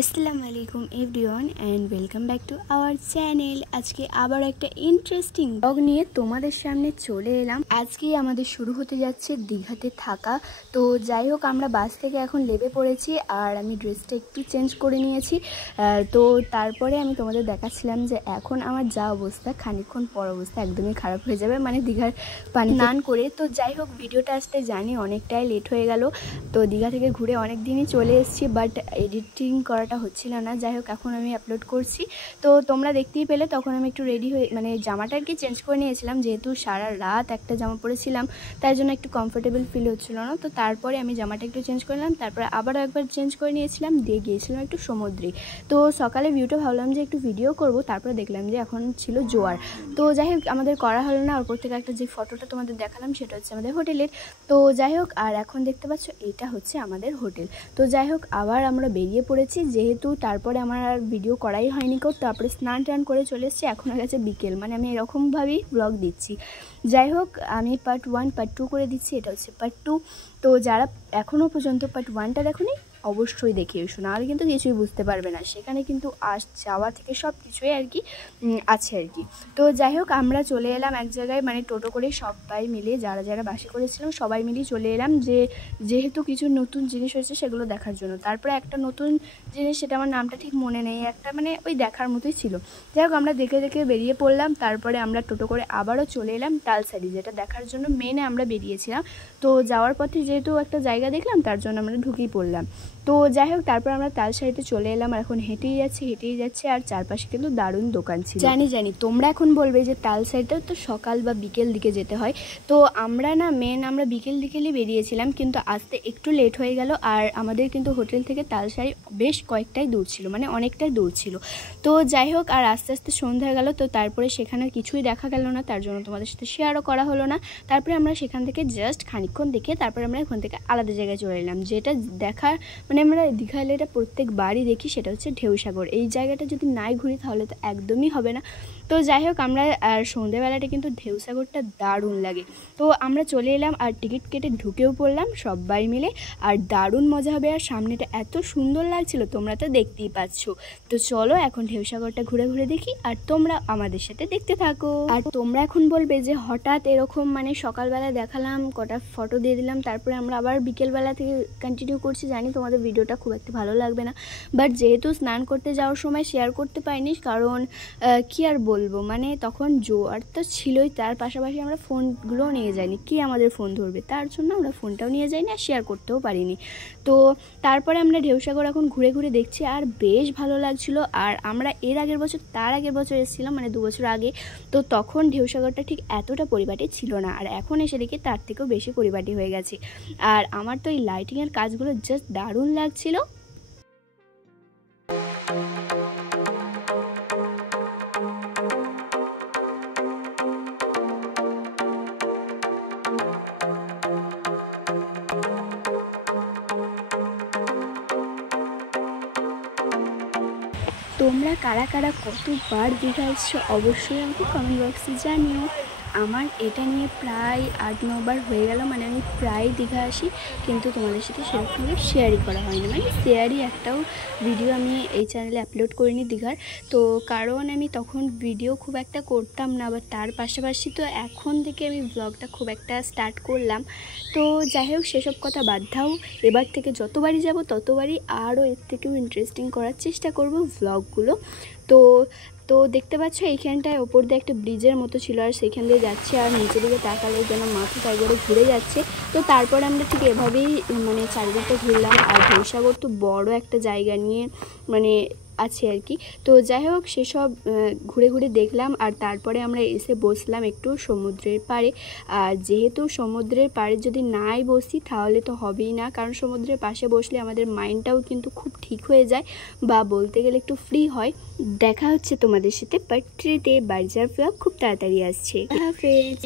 আসসালামু আলাইকুম everyone and welcome back to our channel. আজকে আবার একটা ইন্টারেস্টিং ব্লগ নিয়ে তোমাদের সামনে চলে এলাম। আজকেই আমাদের শুরু হতে যাচ্ছে দীঘাতে থাকা। তো যাই হোক, আমরা বাস থেকে এখন লেবে পড়েছি আর আমি ড্রেসটা একটু চেঞ্জ করে নিয়েছি। তো তারপরে আমি তোমাদের দেখাচ্ছিলাম যে এখন আমার যা অবস্থা, খানিকক্ষণ পর অবস্থা একদমই খারাপ হয়ে যাবে, মানে দীঘার পানি স্নান করে। তো যাই হোক, ভিডিওটা আসতে জানি অনেকটাই লেট হয়ে গেল। তো দীঘা থেকে ঘুরে অনেক দিনই চলে এসেছি, বাট এডিটিং করাটা হচ্ছিল না। যাই হোক, এখন আমি আপলোড করছি। তো তোমরা দেখতেই পেলে তখন আমি একটু রেডি হয়ে, মানে জামাটা আর কি চেঞ্জ করে নিয়েছিলাম, যেহেতু সারা রাত একটা জামা পরেছিলাম, তার জন্য একটু কমফোর্টেবল ফিল হচ্ছিল না। তো তারপরে আমি জামাটা একটু চেঞ্জ করলাম, তারপরে আবারও একবার চেঞ্জ করে নিয়েছিলাম, দিয়ে গিয়েছিলাম একটু সমুদ্রে। তো সকালে ভিউটা ভাবলাম যে একটু ভিডিও করব, তারপরে দেখলাম যে এখন ছিল জোয়ার। তো যাই হোক, আমাদের করা হলো না। ওপর থেকে একটা যে ফটোটা তোমাদের দেখালাম সেটা হচ্ছে আমাদের হোটেলের। তো যাই হোক, আর এখন দেখতে পাচ্ছ এটা হচ্ছে আমাদের হোটেল। তো যাই হোক, আবার আমরা বেরিয়ে পড়েছি, যেহেতু তারপরে আমার আর ভিডিও করাই হয়নি কেউ। তারপরে স্নান টান করে চলে এসেছি, এখন হয়ে গেছে বিকেল, মানে আমি এরকমভাবেই ব্লগ দিচ্ছি। যাই হোক, আমি পার্ট 1 পার্ট 2 করে দিচ্ছি, এটা হচ্ছে পার্ট 2। তো যারা এখনও পর্যন্ত পার্ট 1টা দেখোনি অবশ্যই দেখে এসো, নাহলে কিন্তু কিছুই বুঝতে পারবে না। সেখানে কিন্তু যাওয়া থেকে সব কিছুই আর কি আছে আর কি। তো যাই হোক, আমরা চলে এলাম এক জায়গায়, মানে টোটো করে সবাই মিলে, যারা যারা বাসে করেছিলাম সবাই মিলেই চলে এলাম, যেহেতু কিছু নতুন জিনিস হয়েছে সেগুলো দেখার জন্য। তারপরে একটা নতুন জিনিস, সেটা আমার নামটা ঠিক মনে নেই, একটা মানে ওই দেখার মতোই ছিল। যাই হোক, আমরা দেখে দেখে বেরিয়ে পড়লাম। তারপরে আমরা টোটো করে আবারও চলে এলাম তালসারি, যেটা দেখার জন্য মেনে আমরা বেরিয়েছিলাম। তো যাওয়ার পথে যেহেতু একটা জায়গা দেখলাম, তার জন্য আমরা ঢুকেই পড়লাম। তো যাই হোক, তারপর আমরা তালসারিতে চলে এলাম, আর এখন হেঁটেই যাচ্ছি। আর চারপাশে কিন্তু দারুণ দোকান ছিল। জানি তোমরা এখন বলবে যে তালসারিটা তো সকাল বা বিকেল দিকে যেতে হয়। তো আমরা আমরা বিকেলই বেরিয়েছিলাম, কিন্তু আসতে একটু লেট হয়ে গেল। আর আমাদের কিন্তু হোটেল থেকে তালসারি বেশ কয়েকটাই দূর ছিল, মানে অনেকটাই দূর ছিল। তো যাই হোক, আর আস্তে আস্তে সন্ধ্যা গেল। তো তারপরে সেখানে কিছুই দেখা গেল না, তার জন্য তোমাদের সাথে শেয়ারও করা হলো না। তারপরে আমরা সেখান থেকে জাস্ট খানিকক্ষণ দেখে তারপরে আমরা এখান থেকে আলাদা জায়গায় চলে এলাম, যেটা দেখার, মানে আমরা দীঘা এলে এটা প্রত্যেকবারই দেখি, সেটা হচ্ছে ঢেউসাগর। এই জায়গাটা যদি নাই ঘুরি তাহলে তো একদমই হবে না। তো যাই হোক, আমরা আর সন্ধ্যেবেলাটা কিন্তু ঢেউসাগরটা দারুণ লাগে। তো আমরা চলে এলাম আর টিকিট কেটে ঢুকেও পড়লাম সবাই মিলে, আর দারুণ মজা হবে। আর সামনেটা এত সুন্দর লাগছিল, তোমরা তো দেখতেই পাচ্ছ। তো চলো এখন ঢেউসাগরটা ঘুরে ঘুরে দেখি, আর তোমরা আমাদের সাথে দেখতে থাকো। আর তোমরা এখন বলবে যে হঠাৎ এরকম, মানে সকালবেলা দেখালাম, কটা ফটো দিয়ে দিলাম, তারপরে আমরা আবার বিকেলবেলা থেকে কন্টিনিউ করছি। জানি তোমাদের ভিডিওটা খুব একটা ভালো লাগবে না, বাট যেহেতু স্নান করতে যাওয়ার সময় শেয়ার করতে পারিনি, কারণ কি আর বলবো, মানে তখন জোয়ার তো ছিলই, তার পাশাপাশি আমরা ফোনগুলোও নিয়ে যাইনি, কি আমাদের ফোন ধরবে, তার জন্য আমরা ফোনটাও নিয়ে যাইনি আর শেয়ার করতেও পারিনি। তো তারপরে আমরা ঢেউসাগর এখন ঘুরে ঘুরে দেখছি, আর বেশ ভালো লাগছিল। আর আমরা তার আগের বছর এসেছিলাম, মানে 2 বছর আগে। তো তখন ঢেউসাগরটা ঠিক এতটা পরিপাটি ছিল না, আর এখন এসে দেখি তার থেকেও বেশি পরিপাটি হয়ে গেছে। আর আমার তো এই লাইটিংয়ের কাজগুলো জাস্ট দারুণ লাগছিল। তোমরা কারা কারা কতবার দীঘা এসছো অবশ্যই আমাকে কমেন্ট বক্সে জানিও। আমার এটা নিয়ে প্রায় 8-9 বার হয়ে গেল, মানে আমি প্রায় দীঘা আসি, কিন্তু তোমাদের সাথে সেরকমভাবে শেয়ারই করা হয় না, মানে একটাও ভিডিও আমি এই চ্যানেলে আপলোড করিনি দীঘার। তো কারণ আমি তখন ভিডিও খুব একটা করতাম না, বা তার পাশাপাশি তো এখন থেকে আমি ব্লগটা খুব একটা স্টার্ট করলাম। তো যাই হোক, সেসব কথা বাদ দাও। এবার থেকে যতবারই যাব ততবারই আরও এর থেকেও ইন্টারেস্টিং করার চেষ্টা করব ব্লগগুলো। তো দেখতে পাচ্ছ এইখানটায় ওপর দিয়ে একটা ব্রিজের মতো ছিল, আর সেইখান দিয়ে যাচ্ছে, আর নিচের দিকে তাকালে যেন মাথাটা একবারে ঘুরে যাচ্ছে। তো তারপরে আমরা ঠিক এভাবেই মানে চারিদিকটা ঘুরলাম। আর ঢেউসাগর তো বড় একটা জায়গা নিয়ে মানে আছে আর কি। তো যাই হোক, সেসব ঘুরে ঘুরে দেখলাম, আর তারপরে আমরা এসে বসলাম একটু সমুদ্রের পাড়ে। আর যেহেতু সমুদ্রের পাড়ে যদি নাই বসি তাহলে তো হবেই না, কারণ সমুদ্রের পাশে বসলে আমাদের মাইন্ডটাও কিন্তু খুব ঠিক হয়ে যায়, বা বলতে গেলে একটু ফ্রি হয়। দেখা হচ্ছে তোমাদের সাথে পার্ট 3-তে। বাড়ি যাওয়ার ব্লগ খুব তাড়াতাড়ি আসছে। হাফেজ।